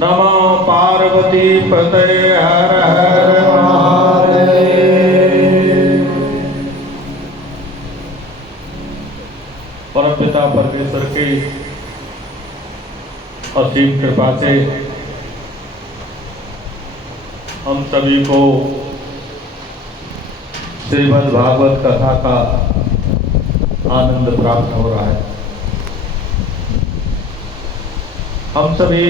नमो पार्वती पतये हर हर महादेव। परमपिता परमेश्वर की असीम कृपा से हम सभी को श्रीमद् भागवत कथा का आनंद प्राप्त हो रहा है। हम सभी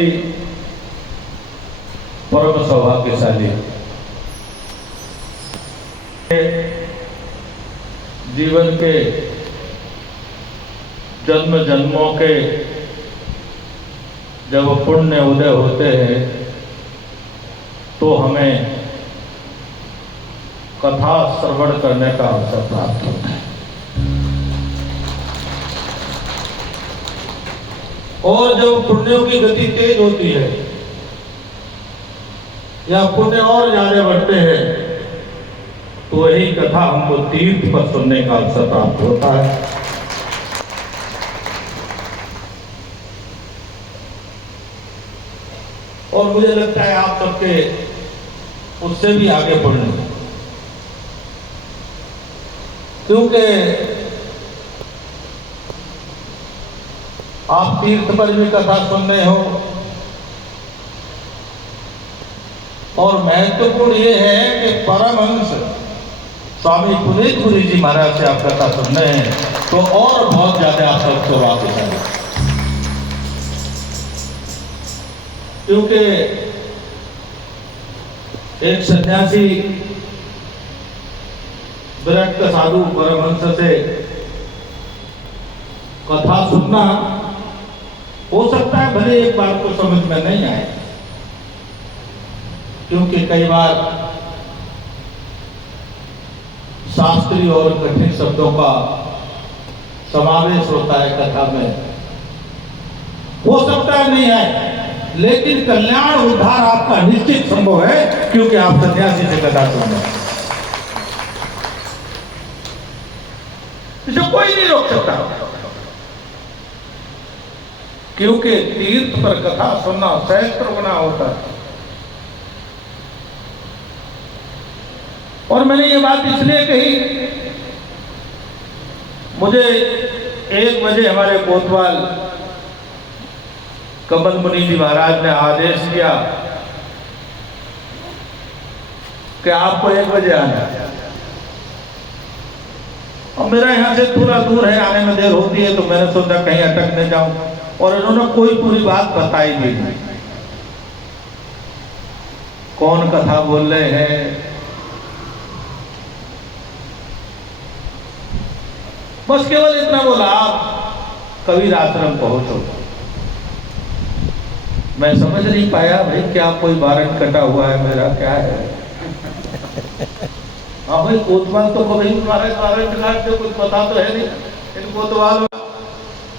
परम सौभाग्यशाली जीवन के जन्म जन्मों के जब पुण्य उदय होते हैं तो हमें कथा श्रवण करने का अवसर प्राप्त होता है और जब पुण्यों की गति तेज होती है या पुण्य और ज्यादा बढ़ते हैं तो वही कथा हमको तीर्थ पर सुनने का अवसर प्राप्त होता है। और मुझे लगता है आप सबके उससे भी आगे बढ़ने, क्योंकि आप तीर्थ पर भी कथा सुन रहे हो और महत्वपूर्ण ये है कि परमहंस स्वामी पुनीतपुरी जी महाराज से आप कथा सुन रहे हैं तो और बहुत ज्यादा आप सबको वापस आए, क्योंकि एक सन्यासी विरक्त साधु परमहंस से कथा सुनना हो सकता है भले एक बार को समझ में नहीं आए, क्योंकि कई बार शास्त्रीय और कठिन शब्दों का समावेश होता है कथा में। हो सकता है नहीं है, लेकिन कल्याण उद्धार आपका निश्चित संभव है, क्योंकि आप सन्यासी से कथा सुन रहे हैं। इसे कोई नहीं रोक सकता, क्योंकि तीर्थ पर कथा सुनना सहस्त्र गुना होता है। और मैंने ये बात इसलिए कही, मुझे 1 बजे हमारे कोतवाल कमल मुनि जी महाराज ने आदेश किया कि आपको 1 बजे आना है। और मेरा यहाँ से थोड़ा दूर है, आने में देर होती है, तो मैंने सोचा कहीं अटक न जाऊं, और इन्होंने कोई पूरी बात बताई नहीं, कौन कथा बोल रहे हैं, बस केवल इतना बोला आप कबीर आश्रम पहुंचो। मैं समझ नहीं पाया भाई क्या कोई वारंट कटा हुआ है मेरा, क्या है। हाँ भाई कोतवाल तो कभी वारंट काटते, कुछ पता तो है नहीं इन कोतवाल,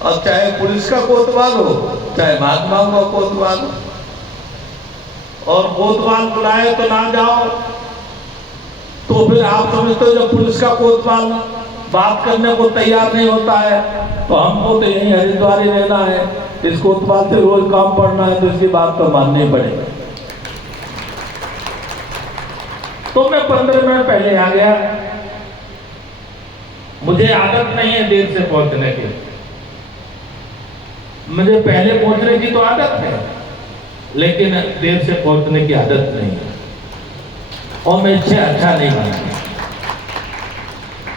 और चाहे पुलिस का कोतवाल हो चाहे महात्माओं का कोतवाल हो, और कोतवाल बुलाए तो ना जाओ, तो फिर आप समझते हो जब पुलिस का कोतवाल बात करने को तैयार नहीं होता है तो हमको तो यही हरिद्वार ही रहना है, इस कोतवाल से रोज काम पड़ना है, तो इसकी बात तो माननी पड़ेगी। तो मैं 15 मिनट पहले आ गया। मुझे आदत नहीं है देर से पहुंचने की, मुझे पहले पहुंचने की तो आदत है, लेकिन देर से पहुंचने की आदत नहीं है, और मैं इससे अच्छा नहीं मानता।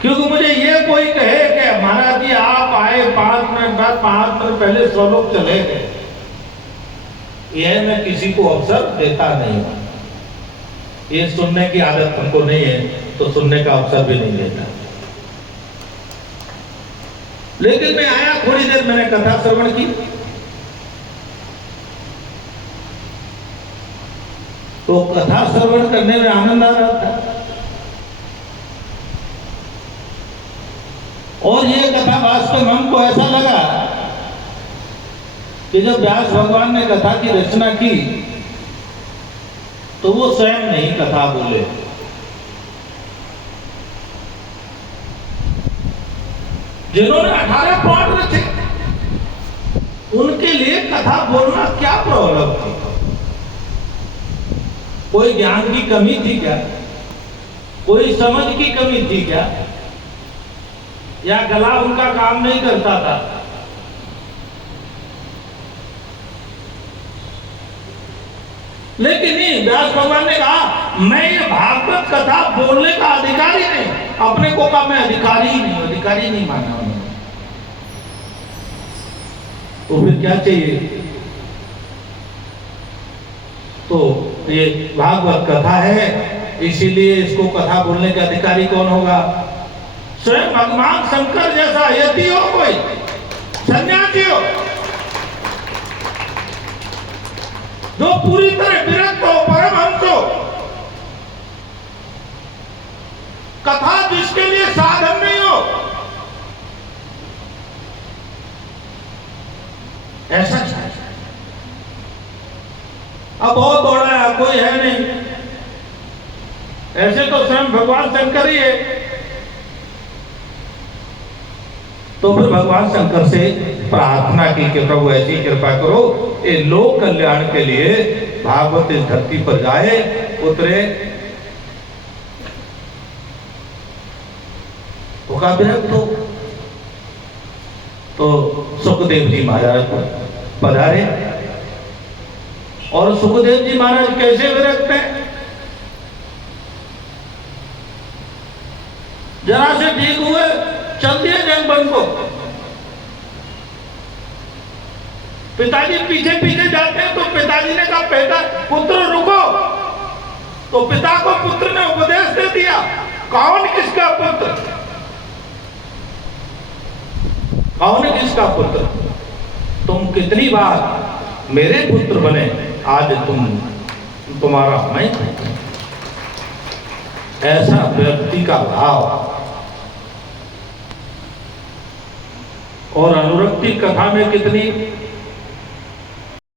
क्योंकि मुझे ये कोई कहे कि महाराज जी आप आए 5 मिनट बाद, 5 मिनट पहले 100 लोग चले गए, यह मैं किसी को अवसर देता नहीं हूं। ये सुनने की आदत हमको नहीं है, तो सुनने का अवसर भी नहीं देता। लेकिन मैं आया, थोड़ी देर मैंने कथा श्रवण की, तो कथा श्रवण करने में आनंद आ रहा था। और ये कथा वास्तव में हमको ऐसा लगा कि जब व्यास भगवान ने कथा की रचना की तो वो स्वयं नहीं कथा बोले, जिन्होंने 18 पाठ रचे उनके लिए कथा बोलना क्या प्रॉब्लम थी। कोई ज्ञान की कमी थी क्या? कोई समझ की कमी थी क्या? या गला उनका काम नहीं करता था? लेकिन नहीं, व्यास भगवान ने कहा मैं ये भागवत कथा बोलने का अधिकारी नहीं, अपने को कहा मैं अधिकारी ही नहीं, अधिकारी नहीं माना उन्होंने। तो फिर क्या चाहिए? तो ये भागवत कथा है, इसीलिए इसको कथा बोलने के अधिकारी कौन होगा? स्वयं भगवान शंकर जैसा यति हो, कोई सन्यासी हो जो पूरी तरह विरक्त हो, परमहंस हो, कथा जिसके लिए साधन नहीं हो, ऐसा चाहिए। अब बहुत दौड़ा है, कोई है नहीं, ऐसे तो स्वयं भगवान शंकर ही है। तो फिर भगवान शंकर से प्रार्थना की कि प्रभु ऐसी कृपा करो, ये लोक कल्याण के लिए भागवत इस धरती पर जाए, उतरे। होगा विरक्त हो तो सुखदेव जी महाराज पधारे। और सुखदेव जी महाराज कैसे विरक्त हैं? जरा से ठीक हुए, चल दिए जंगल को। पिताजी पीछे पीछे जाते हैं, तो पिताजी ने कहा बेटा पुत्र रुको। तो पिता को पुत्र ने उपदेश दे दिया, कौन किसका पुत्र, कौन किसका पुत्र, तुम कितनी बार मेरे पुत्र बने, आज तुम्हारा मैं। ऐसा व्यक्ति का भाव। और अनुरक्ति कथा में कितनी